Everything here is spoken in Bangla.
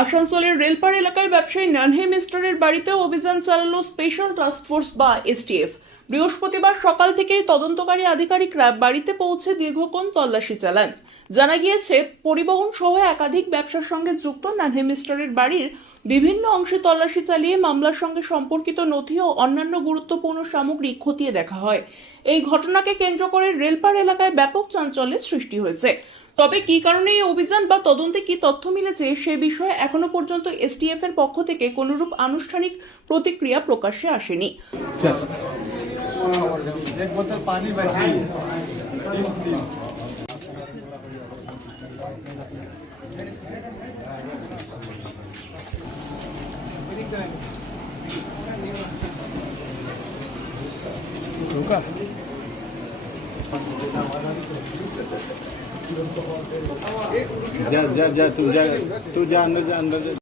আসানসোলের রেলপাড় এলাকায় ব্যবসায়ী নানহে মিস্টারের বাড়িতে অভিযান চালালো স্পেশাল টাস্ক ফোর্স বা এসটিএফ। বৃহস্পতিবার সকাল থেকেই তদন্তকারী আধিকারিকরা বাড়িতে পৌঁছে দীর্ঘক্ষণ তল্লাশি চালান। জানা গিয়েছে, পরিবহন সহ একাধিক ব্যবসার সঙ্গে যুক্ত নানহে মিস্টারের বাড়ির বিভিন্ন অংশে তল্লাশি চালিয়ে মামলার সঙ্গে সম্পর্কিত নথি ও অন্যান্য গুরুত্বপূর্ণ সামগ্রী খতিয়ে দেখা হয়। এই ঘটনাকে কেন্দ্র করে রেলপাড় এলাকায় ব্যাপক চাঞ্চল্যের সৃষ্টি হয়েছে। তবে কি কারণে এই অভিযান বা তদন্তে কি তথ্য মিলেছে সে বিষয়ে এখনো পর্যন্ত এসটিএফ এর পক্ষ থেকে কোনরূপ আনুষ্ঠানিক প্রতিক্রিয়া প্রকাশ্যে আসেনি। जा जा जा तू जा अंदर जा